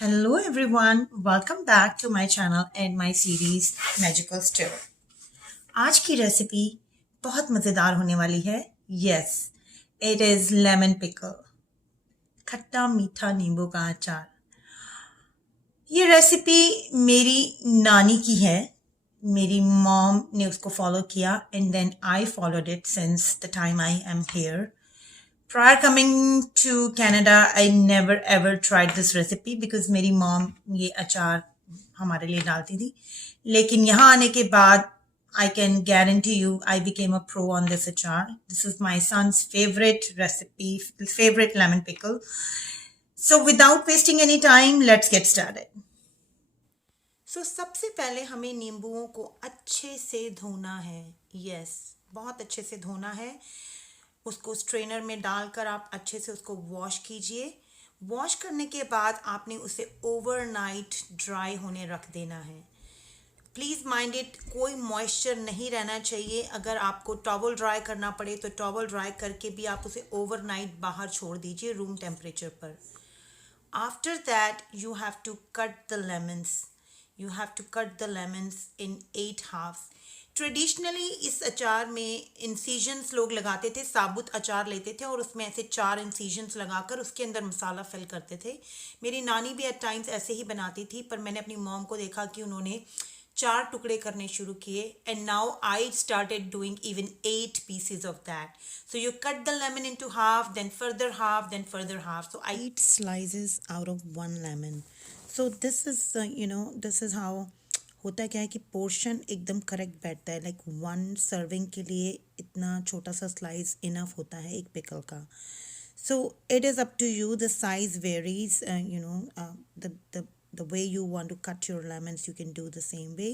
Hello everyone, welcome back to my channel and my series Magical Stir. आज की recipe बहुत मज़ेदार होने वाली है. Yes, it is lemon pickle. खट्टा मीठा नींबू का अचार. ये रेसिपी मेरी नानी की है. मेरी मॉम ने उसको फॉलो किया and then I followed it since the time I am here. Prior coming to Canada, I never ever tried this recipe because मेरी mom ये अचार हमारे लिए डालती थी. लेकिन यहाँ आने के बाद I can guarantee you I became a pro on this achar. This is my son's favorite recipe, favorite lemon pickle. So without wasting any time, let's get started. So सबसे पहले हमें नींबुओं को अच्छे से धोना है. Yes, बहुत अच्छे से धोना है. उसको स्ट्रेनर में डालकर आप अच्छे से उसको वॉश कीजिए. वॉश करने के बाद आपने उसे ओवरनाइट ड्राई होने रख देना है. प्लीज़ माइंड इट, कोई मॉइस्चर नहीं रहना चाहिए. अगर आपको टॉवल ड्राई करना पड़े तो टॉवल ड्राई करके भी आप उसे ओवरनाइट बाहर छोड़ दीजिए रूम टेम्परेचर पर. After that you have to cut the lemons. You have to cut the lemons in 8 halves. Traditionally इस अचार में इंसीजन्स लोग लगाते थे. साबुत अचार लेते थे और उसमें ऐसे 4 इंसीजन्स लगाकर उसके अंदर मसाला फिल करते थे. मेरी नानी भी एट टाइम्स ऐसे ही बनाती थी, पर मैंने अपनी मॉम को देखा कि उन्होंने 4 टुकड़े करने शुरू किए. And now I started doing even 8 pieces of that. So you cut the lemon into half, then further half, then further half. So I 8 slices out of 1 lemon. So this is this is how होता क्या है कि portion एकदम correct बैठता है. Like 1 serving के लिए इतना छोटा सा स्लाइस इनफ होता है एक पिकल का. So it is up to you. The size varies. The way you want to cut your lemons, you can do the same way.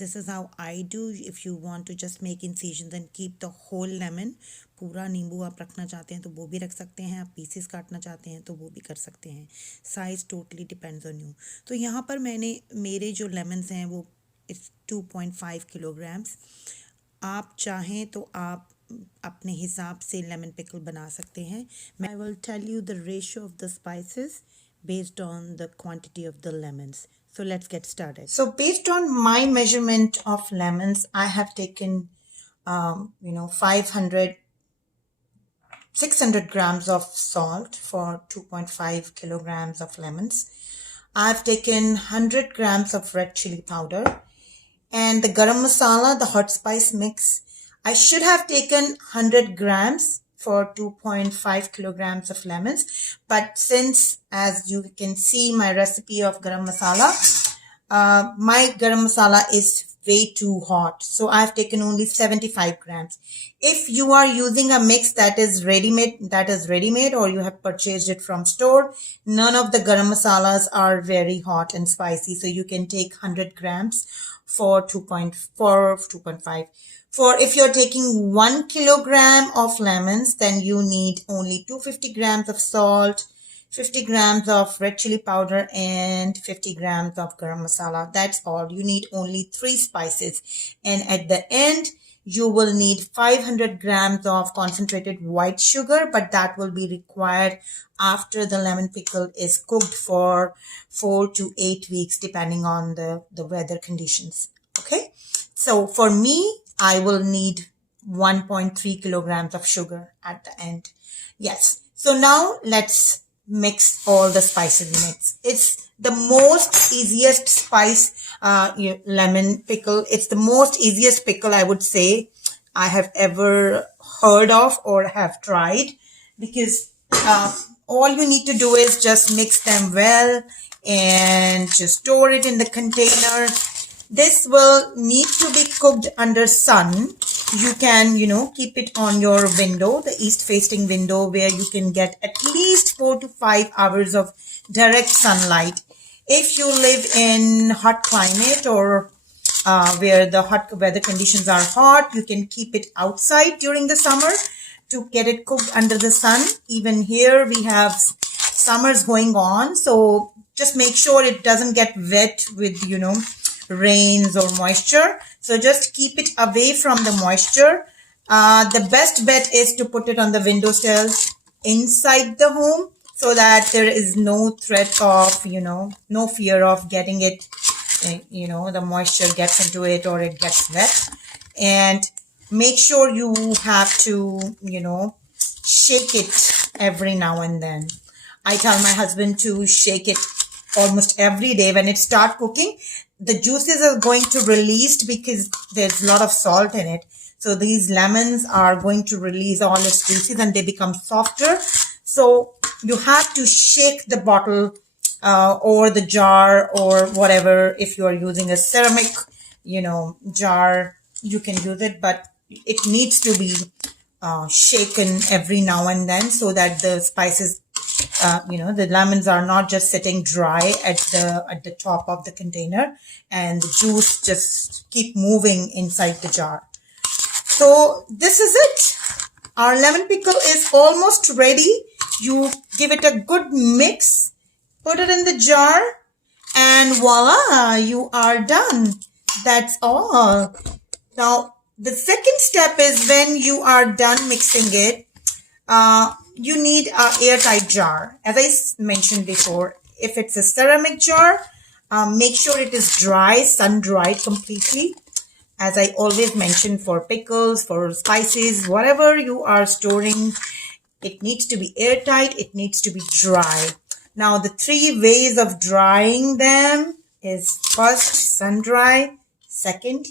This is how I do. If you want to just make incisions and keep the whole lemon, पूरा नींबू आप रखना चाहते हैं तो वो भी रख सकते हैं. आप पीसेस काटना चाहते हैं तो वो भी कर सकते हैं. Size totally depends on you. तो यहाँ पर मैंने मेरे जो लेमन्स हैं वो 2.5 किलोग्राम्स. आप चाहें तो आप अपने हिसाब से लेमन पिकल बना सकते हैं. I will tell you the ratio of the spices based on the quantity of the lemons. So let's get started. So based on my measurement of lemons, I have taken 600 grams of salt for 2.5 kilograms of lemons. I've taken 100 grams of red chili powder and the garam masala, the hot spice mix. I should have taken 100 grams for 2.5 kilograms of lemons, but since, as you can see my recipe of garam masala, my garam masala is way too hot, so I've taken only 75 grams. If you are using a mix that is ready-made or you have purchased it from store, none of the garam masalas are very hot and spicy, so you can take 100 grams for 2.5. For if you're taking 1 kilogram of lemons, then you need only 250 grams of salt, 50 grams of red chili powder, and 50 grams of garam masala. That's all. You need only 3 spices. And at the end, you will need 500 grams of concentrated white sugar, but that will be required after the lemon pickle is cooked for 4 to 8 weeks, depending on the weather conditions. Okay? So for me, I will need 1.3 kilograms of sugar at the end. Yes. So now let's mix all the spices in it. It's the most easiest spice, lemon pickle. It's the most easiest pickle I would say I have ever heard of or have tried, because all you need to do is just mix them well and just store it in the container. This will need to be cooked under sun. You can, keep it on your window, the east facing window, where you can get at least 4 to 5 hours of direct sunlight. If you live in hot climate or where the hot weather conditions are hot, you can keep it outside during the summer to get it cooked under the sun. Even here we have summers going on, so just make sure it doesn't get wet with, rains or moisture. So just keep it away from the moisture. The best bet is to put it on the windowsills inside the home so that there is no threat of, no fear of getting it, the moisture gets into it or it gets wet. And make sure you have to, shake it every now and then. I tell my husband to shake it almost every day. When it starts cooking, the juices are going to release because there's a lot of salt in it. So these lemons are going to release all its juices and they become softer. So you have to shake the bottle or the jar or whatever. If you are using a ceramic, jar, you can use it, but it needs to be shaken every now and then so that the spices, the lemons are not just sitting dry at the top of the container and the juice just keep moving inside the jar. So this is it. Our lemon pickle is almost ready. You give it a good mix, put it in the jar, and voila, you are done. That's all. Now, the second step is when you are done mixing it, you need an airtight jar. As I mentioned before, if it's a ceramic jar, make sure it is dry, sun-dried completely. As I always mention, for pickles, for spices, whatever you are storing, it needs to be airtight, it needs to be dry. Now, the 3 ways of drying them is first, sun-dry. Second,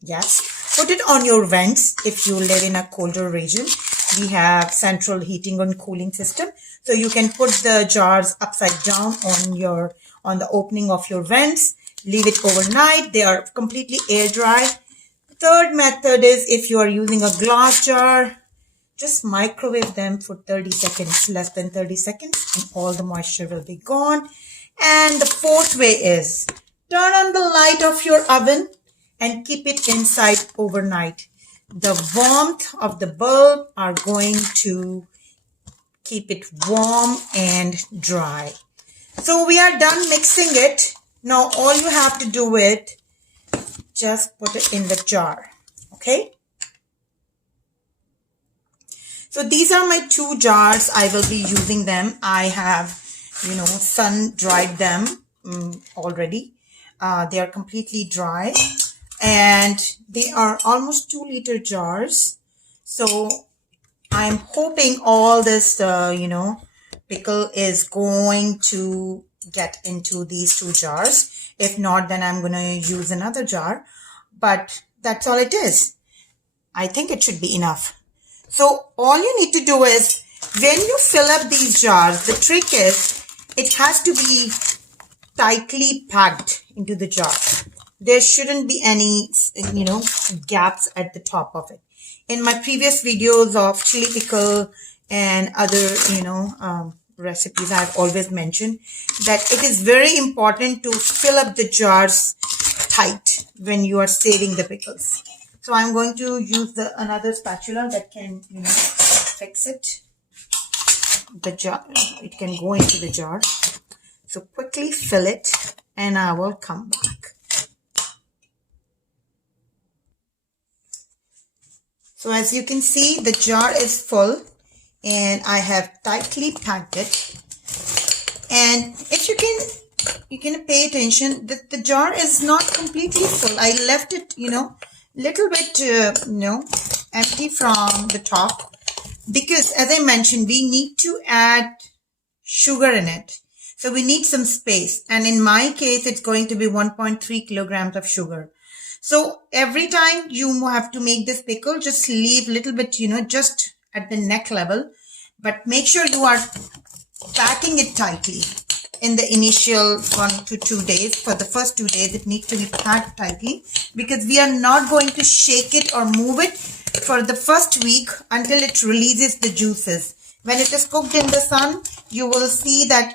yes, put it on your vents if you live in a colder region. We have central heating and cooling system. So you can put the jars upside down on the opening of your vents. Leave it overnight. They are completely air dry. Third method is if you are using a glass jar, just microwave them for 30 seconds, less than 30 seconds, and all the moisture will be gone. And the fourth way is turn on the light of your oven and keep it inside overnight. The warmth of the bulb are going to keep it warm and dry. So we are done mixing it. Now all you have to do is just put it in the jar. Okay. So these are my 2 jars. I will be using them. I have, sun dried them already. They are completely dry and they are almost 2-liter jars. So I'm hoping all this, pickle is going to get into these 2 jars. If not, then I'm going to use another jar. But that's all it is. I think it should be enough. So all you need to do is when you fill up these jars, the trick is it has to be tightly packed into the jar. There shouldn't be any, gaps at the top of it. In my previous videos of chili pickle and other, recipes, I've always mentioned that it is very important to fill up the jars tight when you are saving the pickles. So I'm going to use another spatula that can, fix it. The jar, it can go into the jar. So quickly fill it and I will come back. So as you can see, the jar is full and I have tightly packed it. And if you can pay attention, the jar is not completely full. I left it, little bit, empty from the top because as I mentioned, we need to add sugar in it. So we need some space. And in my case, it's going to be 1.3 kilograms of sugar. So every time you have to make this pickle, just leave a little bit, just at the neck level, but make sure you are packing it tightly in the initial 1 to 2 days. For the first 2 days, it needs to be packed tightly because we are not going to shake it or move it for the first week until it releases the juices. When it is cooked in the sun, you will see that,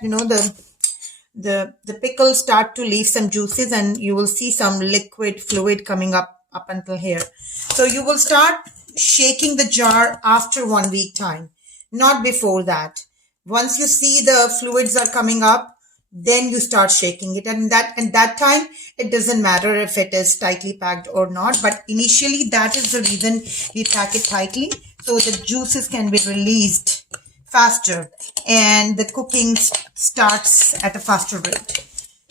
the pickles start to leave some juices and you will see some liquid fluid coming up until here. So you will start shaking the jar after 1 week time, not before that. Once you see the fluids are coming up, then you start shaking it. And that time, it doesn't matter if it is tightly packed or not. But initially, that is the reason we pack it tightly, so the juices can be released faster and the cooking starts at a faster rate.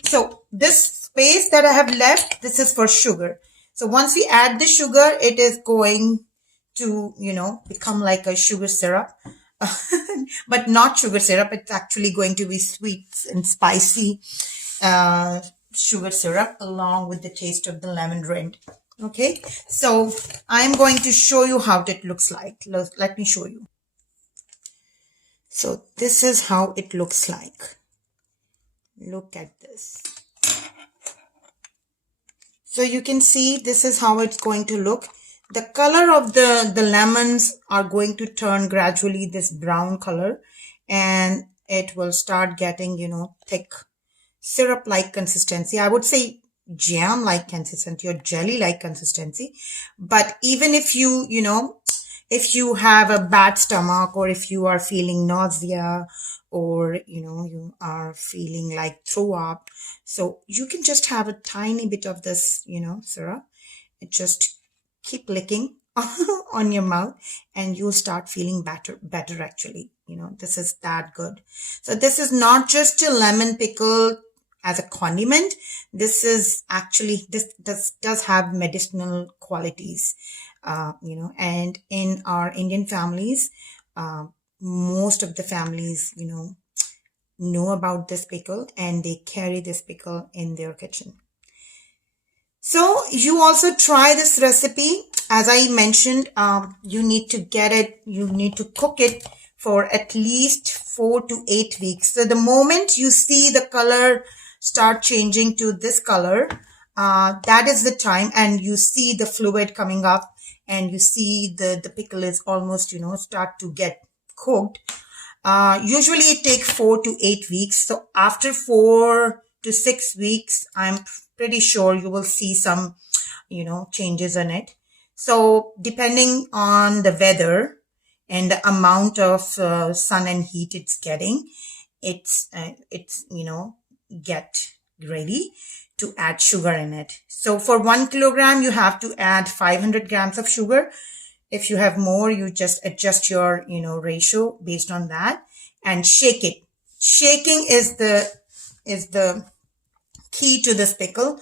So this space that I have left, this is for sugar. So once we add the sugar, it is going to, become like a sugar syrup. But not sugar syrup. It's actually going to be sweet and spicy sugar syrup along with the taste of the lemon rind. Okay, so I'm going to show you how it looks like. Let me show you. So this is how it looks like. Look at this. So you can see this is how it's going to look. The color of the lemons are going to turn gradually this brown color, and it will start getting, thick syrup-like consistency. I would say jam-like consistency or jelly-like consistency. But even if if you have a bad stomach, or if you are feeling nausea, or you are feeling like throw up, so you can just have a tiny bit of this syrup and just keep licking on your mouth, and you'll start feeling better actually. This is that good. So this is not just a lemon pickle as a condiment. This is actually, this does have medicinal qualities. And in our Indian families, most of the families, know about this pickle, and they carry this pickle in their kitchen. So you also try this recipe. As I mentioned, you need to you need to cook it for at least 4 to 8 weeks. So the moment you see the color start changing to this color, that is the time, and you see the fluid coming up, and you see the pickle is almost, start to get cooked. Usually it takes 4 to 8 weeks. So after 4 to 6 weeks, I'm pretty sure you will see some, changes in it. So depending on the weather and the amount of sun and heat it's getting, it's get ready to add sugar in it. So for 1 kilogram, you have to add 500 grams of sugar. If you have more, you just adjust your, ratio based on that, and shake it. Shaking is the key to this pickle.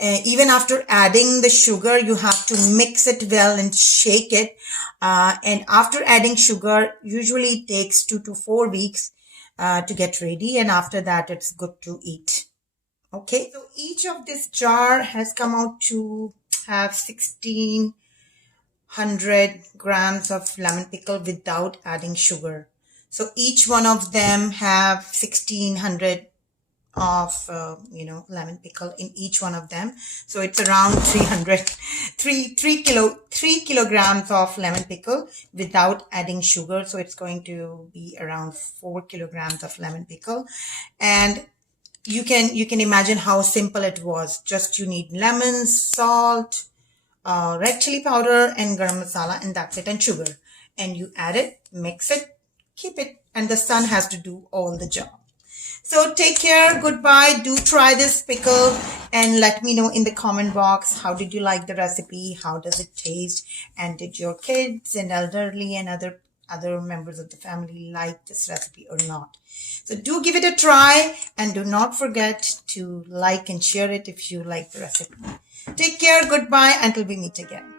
Even after adding the sugar, you have to mix it well and shake it. And after adding sugar, usually it takes 2 to 4 weeks to get ready. And after that, it's good to eat. Okay, so each of this jar has come out to have 1,600 grams of lemon pickle without adding sugar. So each one of them have 1,600 of lemon pickle in each one of them. So it's around 3 kilograms of lemon pickle without adding sugar. So it's going to be around 4 kilograms of lemon pickle. And you can imagine how simple it was. Just you need lemons, salt, red chili powder, and garam masala, and that's it, and sugar. And you add it, mix it, keep it, and the sun has to do all the job. So take care, goodbye. Do try this pickle and let me know in the comment box, how did you like the recipe? How does it taste? And did your kids and elderly and other members of the family like this recipe or not? So do give it a try, and do not forget to like and share it if you like the recipe. Take care, goodbye, until we meet again.